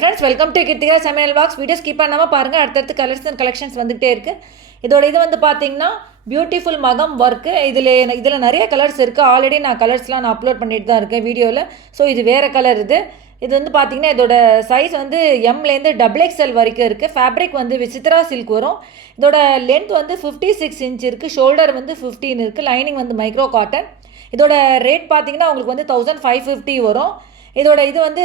Friends welcome to Kiruthika சமையல் box. Video skip பண்ணாமல் பாருங்கள். அடுத்தடுத்து கலர்ஸ் அண்ட் கலெக்ஷன்ஸ் வந்துகிட்டே இருக்குது. இதோட இது வந்து பார்த்தீங்கன்னா பியூட்டிஃபுல் மகம் ஒர்க்கு. இதில் நிறைய கலர்ஸ் இருக்குது. ஆல்ரெடி நான் கலர்ஸ்லாம் அப்லோட் பண்ணிட்டு தான் இருக்கேன் வீடியோவில். ஸோ இது வேறு கலர். இது வந்து பார்த்திங்கன்னா இதோட சைஸ் வந்து எம்லேருந்து XXL வரைக்கும் இருக்குது. ஃபேப்ரிக் வந்து விசித்ரா சில்க் வரும். இதோட லென்த் வந்து 56 இன்ச் இருக்குது. ஷோல்டர் வந்து 15 இருக்குது. லைனிங் வந்து மைக்ரோ காட்டன். இதோட ரேட் பார்த்திங்கன்னா உங்களுக்கு வந்து 1550 வரும். இதோட இது வந்து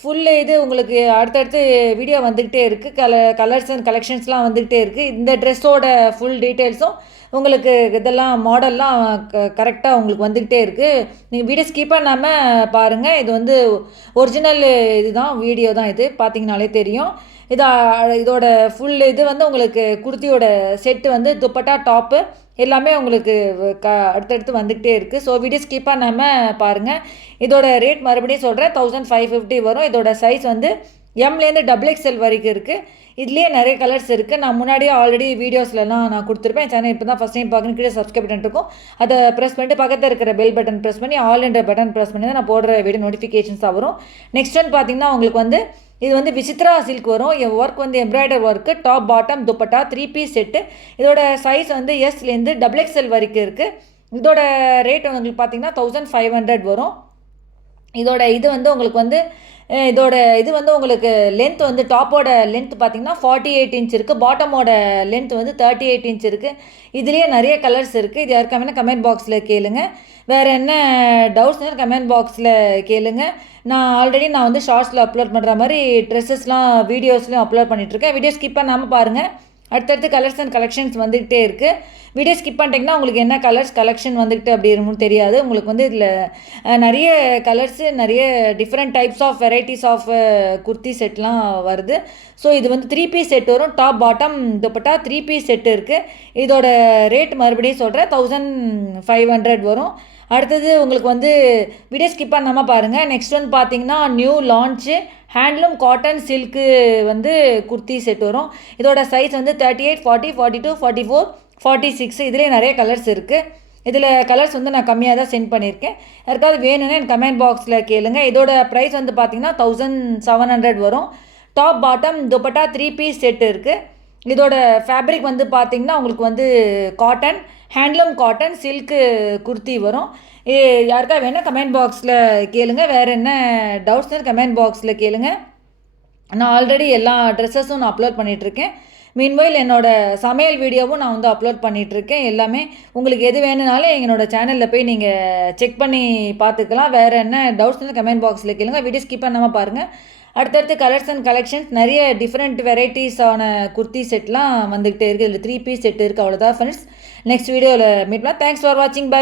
ஃபுல்லு இது உங்களுக்கு அடுத்தடுத்து வீடியோ வந்துக்கிட்டே இருக்குது. கலர்ஸ் அண்ட் கலெக்ஷன்ஸ்லாம் வந்துக்கிட்டே இருக்குது. இந்த ட்ரெஸ்ஸோட ஃபுல் டீட்டெயில்ஸும் உங்களுக்கு இதெல்லாம் மாடல்லாம் கரெக்டாக உங்களுக்கு வந்துக்கிட்டே இருக்குது. நீங்கள் வீடியோ ஸ்கிப் பண்ணாமல் பாருங்கள். இது வந்து ஒரிஜினல் இதுதான் வீடியோ தான். இது பார்த்தீங்கனாலே தெரியும். இதோட ஃபுல் இது வந்து உங்களுக்கு குர்த்தியோட செட்டு வந்து துப்பட்டா டாப்பு எல்லாமே உங்களுக்கு அடுத்தடுத்து வந்துக்கிட்டே இருக்குது. ஸோ வீடியோ ஸ்கிப் பண்ணாமல் பாருங்கள். இதோட ரேட் மறுபடியும் சொல்கிறேன், 1550 வரும். இதோட சைஸ் வந்து எம்லேருந்து XXL வரைக்கும் இருக்குது. இதுலேயே நிறைய கலர்ஸ் இருக்குது. நான் முன்னாடியே ஆல்ரெடி வீடியோஸ்லாம் நான் கொடுத்துருப்பேன். சேனல் இப்போ தான் ஃபஸ்ட் டைம் பார்க்கணும், கீழே சப்ஸ்கிரைப் பட்டன் இருக்கும். அதை ப்ரெஸ் பண்ணிட்டு பக்கத்தில் இருக்கிற பெல் பட்டன் ப்ரெஸ் பண்ணி ஆல் என்ற பட்டன் ப்ரெஸ் பண்ணி தான் நான் போடுற வீடியோ நோட்டிஃபிகேஷன்ஸாக வரும். நெக்ஸ்ட் ஒன் பார்த்திங்கன்னா உங்களுக்கு வந்து இது வந்து விசித்ரா சில்க் வரும். என் ஒர்க் வந்து embroider work, top bottom dupatta 3 piece set. இதோட சைஸ் வந்து எஸ்லேருந்து XXL வரைக்கும் இருக்குது. இதோட ரேட் உங்களுக்கு பார்த்திங்கன்னா 1500 வரும். இதோட இது வந்து உங்களுக்கு வந்து இது வந்து உங்களுக்கு லென்த் வந்து டாப்போட லென்த் பார்த்திங்கன்னா 48 இன்ச் இருக்குது. பாட்டமோட லென்த் வந்து 38 இன்ச் இருக்குது. இதுலேயே நிறைய கலர்ஸ் இருக்குது. இது யாருக்காமே கமெண்ட் பாக்ஸில் கேளுங்க. வேறு என்ன டவுட்ஸ்னால் கமெண்ட் பாக்ஸில் கேளுங்க. நான் ஆல்ரெடி வந்து ஷார்ட்ஸில் அப்லோட் பண்ணுற மாதிரி ட்ரெஸ்ஸஸ்லாம் வீடியோஸ்லையும் அப்லோட் பண்ணிகிட்ருக்கேன். வீடியோ ஸ்கிப் பண்ணாமல் பாருங்கள். அடுத்தடுத்து கலர்ஸ் அண்ட் கலெக்ஷன்ஸ் வந்துக்கிட்டே இருக்குது. வீடியோ ஸ்கிப் பண்ணிட்டீங்கன்னா உங்களுக்கு என்ன கலர்ஸ் கலெக்ஷன் வந்துக்கிட்டு அப்படி இருக்கும்னு தெரியாது. உங்களுக்கு வந்து இதில் நிறைய கலர்ஸு, நிறைய different types of varieties of kurti செட்லாம் வருது. ஸோ இது வந்து 3 பீஸ் செட் வரும். Top bottom dupatta 3 piece set இருக்குது. இதோட ரேட் மறுபடியும் சொல்கிறேன், 1500 வரும். அடுத்தது உங்களுக்கு வந்து வீடியோ ஸ்கிப் பண்ணாமல் பாருங்கள். நெக்ஸ்ட் ஒன் பார்த்தீங்கன்னா new launch handloom cotton silk வந்து குர்த்தி செட் வரும். இதோட சைஸ் வந்து 38, 40, 42, 44, 46. இதுலேயே நிறைய கலர்ஸ் இருக்குது. இதில் கலர்ஸ் வந்து நான் கம்மியாக தான் சென்ட் பண்ணியிருக்கேன். யாருக்காவது வேணும்னா எனக்கு கமெண்ட் பாக்ஸில் கேளுங்க. இதோட ப்ரைஸ் வந்து பார்த்திங்கன்னா 1700 வரும். Top bottom dupatta 3 piece set இருக்குது. இதோட ஃபேப்ரிக் வந்து பார்த்திங்கன்னா உங்களுக்கு வந்து cotton, handloom cotton silk kurti வரும். யாருக்கா வேணால் கமெண்ட் பாக்ஸில் கேளுங்க. வேறு என்ன டவுட்ஸ்னால் கமெண்ட் பாக்ஸில் கேளுங்க. நான் ஆல்ரெடி எல்லா ட்ரெஸ்ஸஸும் நான் அப்லோட் பண்ணிகிட்ருக்கேன். மீன்வைல் என்னோடய சமையல் வீடியோவும் நான் வந்து அப்லோட் பண்ணிகிட்ருக்கேன். எல்லாமே உங்களுக்கு எது வேணுனாலும் என்னோடய சேனலில் போய் நீங்கள் செக் பண்ணி பார்த்துக்கலாம். வேறு என்ன டவுட்ஸ்னால் கமெண்ட் பாக்ஸில் கேளுங்க. வீடியோ ஸ்கிப் பண்ணாமல் பாருங்கள். அடுத்தடுத்து கலர்ஸ் அண்ட் கலெக்ஷன்ஸ் நிறைய டிஃப்ரெண்ட் வெரைட்டிஸான குர்த்தி செட்லாம் வந்துக்கிட்டே இருக்குது. இதில் 3 பீஸ் செட் இருக்குது. அவ்வளோதான் ஃப்ரெண்ட்ஸ். நெக்ஸ்ட் வீடியோவில் மீட் பண்ணலாம். தேங்க்ஸ் ஃபார் வாட்சிங். பை.